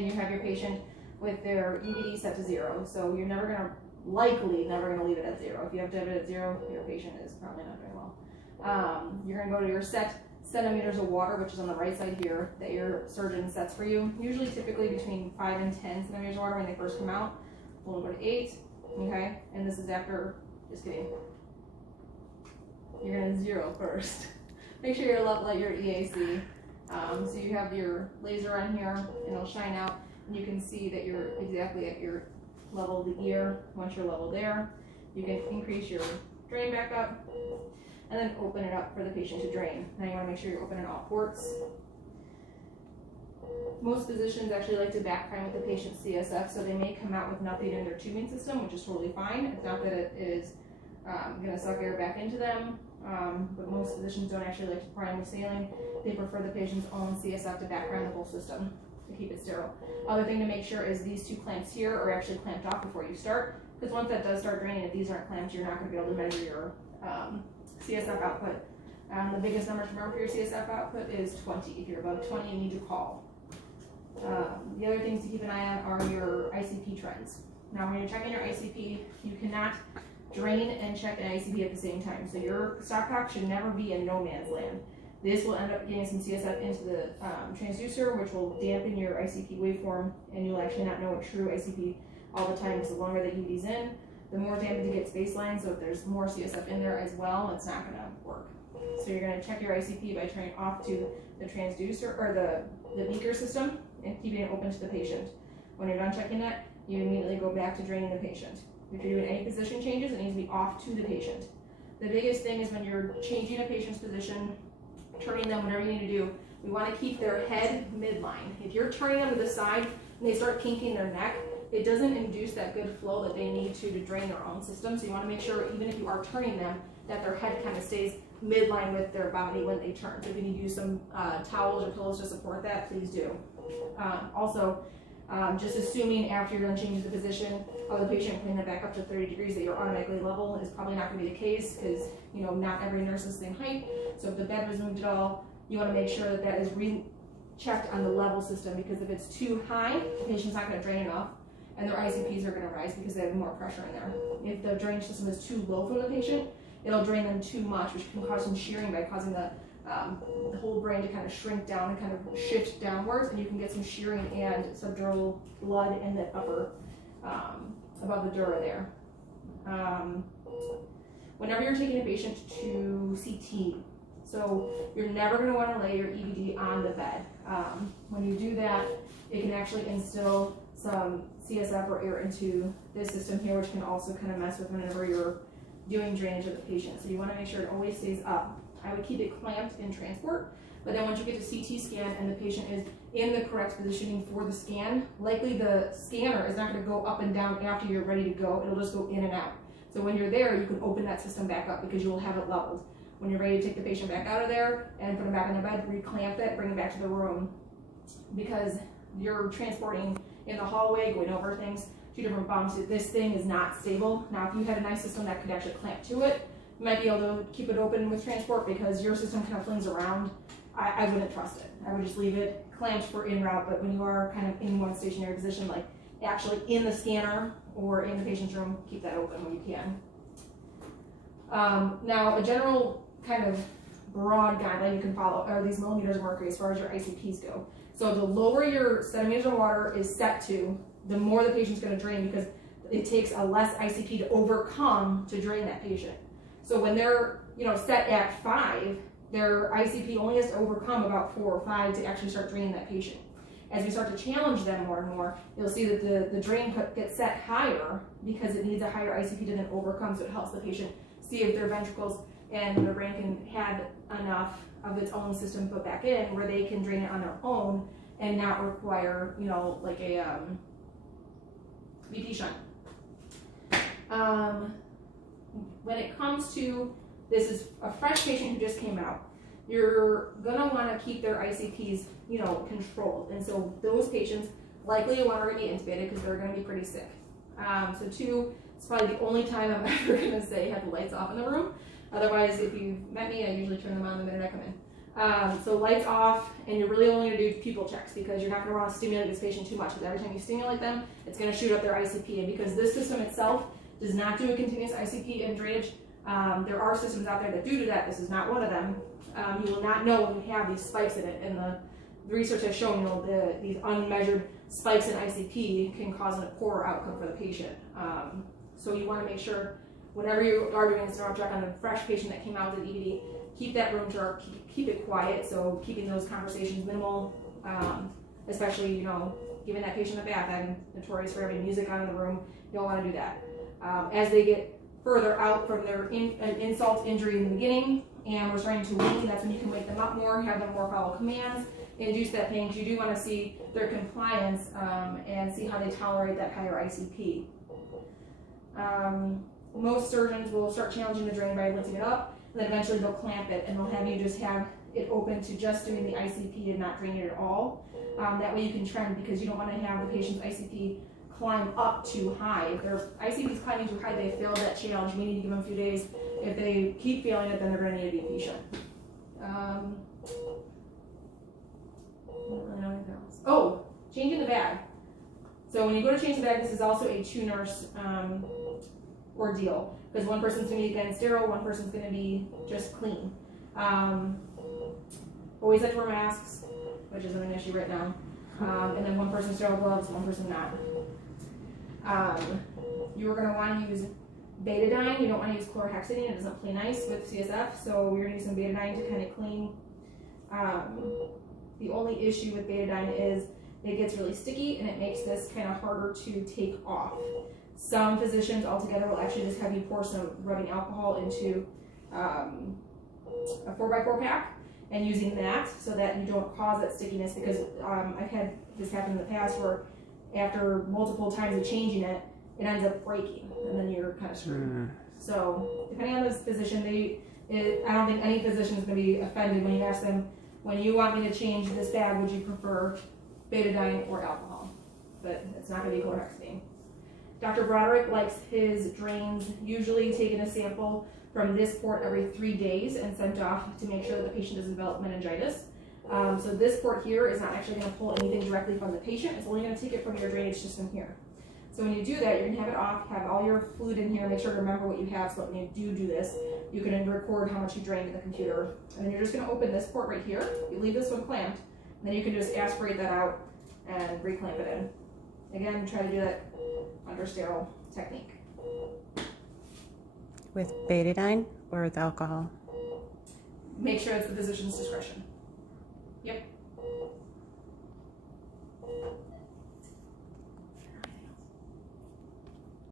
in, you have your patient with their EVD set to 0. So you're never gonna, likely never gonna leave it at 0. If you have to have it at 0, your patient is probably not doing well. You're gonna go to your set centimeters of water, which is on the right side here, that your surgeon sets for you. Usually, typically between 5 and 10 centimeters of water when they first come out. We'll go to 8, okay? And this is after, just kidding. You're gonna 0 first. Make sure you're level at your EAC. So you have your laser on here, and it'll shine out, and you can see that you're exactly at your level of the ear. Once you're level there, you can increase your drain back up, and then open it up for the patient to drain. Now you want to make sure you're opening all ports. Most physicians actually like to back prime with the patient's CSF, so they may come out with nothing in their tubing system, which is totally fine. It's not that it is going to suck air back into them, but most physicians don't actually like to prime with saline. They prefer the patient's own CSF to back prime the whole system to keep it sterile. Other thing to make sure is these 2 clamps here are actually clamped off before you start, because once that does start draining, if these aren't clamped, you're not going to be able to measure your CSF output. The biggest number to remember for your CSF output is 20. If you're above 20, you need to call. The other things to keep an eye on are your ICP trends. Now, when you're checking your ICP, you cannot drain and check an ICP at the same time. So your stopcock should never be in no man's land. This will end up getting some CSF into the transducer, which will dampen your ICP waveform, and you'll actually not know a true ICP all the time, because the longer that EVD's in, the more dampened it gets baseline. So if there's more CSF in there as well, it's not going to work. So you're going to check your ICP by turning off to the transducer or the beaker system and keeping it open to the patient. When you're done checking that, you immediately go back to draining the patient. If you're doing any position changes, it needs to be off to the patient. The biggest thing is when you're changing a patient's position, turning them, whatever you need to do, we want to keep their head midline. If you're turning them to the side and they start kinking their neck, it doesn't induce that good flow that they need to drain their own system. So you want to make sure, even if you are turning them, that their head kind of stays midline with their body when they turn. So if you need to use some towels or pillows to support that, please do. Just assuming after you're done changing the position of the patient, putting it back up to 30 degrees, that you're automatically level is probably not going to be the case, because not every nurse is the same height. So if the bed was moved at all, you want to make sure that that is checked on the level system, because if it's too high, the patient's not going to drain enough, and their ICPs are going to rise because they have more pressure in there. If the drainage system is too low for the patient, it'll drain them too much, which can cause some shearing by causing the whole brain to kind of shrink down and kind of shift downwards, and you can get some shearing and subdural blood in the upper, above the dura there. Whenever you're taking a patient to CT, so you're never going to want to lay your EVD on the bed. When you do that, it can actually instill some CSF or air into this system here, which can also kind of mess with whenever you're doing drainage of the patient. So you want to make sure it always stays up. I would keep it clamped in transport, but then once you get to CT scan and the patient is in the correct positioning for the scan, likely the scanner is not going to go up and down after you're ready to go. It'll just go in and out. So when you're there, you can open that system back up because you will have it leveled. When you're ready to take the patient back out of there and put them back in the bed, reclamp it, bring it back to the room, because you're transporting in the hallway, going over things, 2 different bumps. This thing is not stable. Now, if you had a nice system that could actually clamp to it, you might be able to keep it open with transport, because your system kind of flings around. I wouldn't trust it. I would just leave it clamped for in route, but when you are kind of in one stationary position, like actually in the scanner or in the patient's room, keep that open when you can. Now, a general kind of broad guideline you can follow are these millimeters of mercury as far as your ICPs go. So the lower your centimeters of water is set to, the more the patient's going to drain, because it takes a less ICP to overcome to drain that patient. So when they're set at 5, their ICP only has to overcome about 4 or 5 to actually start draining that patient. As we start to challenge them more and more, you'll see that the drain gets set higher because it needs a higher ICP to then overcome, so it helps the patient see if their ventricles and their brain can have enough of its own system put back in where they can drain it on their own and not require, like a VP shunt. When it comes to, this is a fresh patient who just came out, you're gonna want to keep their ICPs, controlled. And so those patients likely want to be intubated because they're going to be pretty sick. So 2, it's probably the only time I'm ever going to say have the lights off in the room. Otherwise, if you've met me, I usually turn them on the minute I come in. So lights off, and you're really only going to do pupil checks because you're not going to want to stimulate this patient too much, because every time you stimulate them, it's going to shoot up their ICP. And because this system itself does not do a continuous ICP and drainage, there are systems out there that do that. This is not one of them. You will not know when you have these spikes in it, and the research has shown, these unmeasured spikes in ICP can cause a poor outcome for the patient. So you want to make sure whenever you are doing a sterile check on a fresh patient that came out with an EVD, keep that room dark, keep it quiet, so keeping those conversations minimal, especially, giving that patient a bath. I'm notorious for having music on in the room. You don't want to do that. As they get further out from their insult injury in the beginning, and we're starting to wean, that's when you can wake them up more, have them more follow commands, induce that pain, because you do want to see their compliance and see how they tolerate that higher ICP. Most surgeons will start challenging the drain by lifting it up, and then eventually they'll clamp it, and they'll have you just have it open to just doing the ICP and not draining it at all. That way you can trend, because you don't want to have the patient's ICP climb up too high. If their ICP is climbing too high, they failed that challenge. We need to give them a few days. If they keep failing it, then they're going to need a BP shunt. I don't really know anything else. Oh, changing the bag. So when you go to change the bag, this is also a 2-nurse ordeal, because one person's going to be again sterile, one person's going to be just clean. Always have to wear masks, which isn't an issue right now. And then one person sterile gloves, one person not. You're going to want to use betadine. You don't want to use chlorhexidine. It doesn't play nice with CSF, so we're going to use some betadine to kind of clean. The only issue with betadine is it gets really sticky, and it makes this kind of harder to take off. Some physicians altogether will actually just have you pour some rubbing alcohol into a 4x4 pack and using that so that you don't cause that stickiness, because I've had this happen in the past where after multiple times of changing it, it ends up breaking, and then you're kind of screwed. So depending on this physician, I don't think any physician is going to be offended when you ask them, when you want me to change this bag, would you prefer betadine or alcohol? But it's not going to be chlorhexidine. Dr. Broderick likes his drains usually taking a sample from this port every 3 days and sent off to make sure that the patient doesn't develop meningitis. So this port here is not actually going to pull anything directly from the patient. It's only going to take it from your drainage system here. So when you do that, you're going to have it off, have all your fluid in here, make sure to remember what you have, so that when you do this, you can record how much you drained in the computer. And then you're just going to open this port right here. You leave this one clamped, and then you can just aspirate that out and reclamp it in. Again, try to do that under sterile technique. With betadine or with alcohol? Make sure it's the physician's discretion. Yep.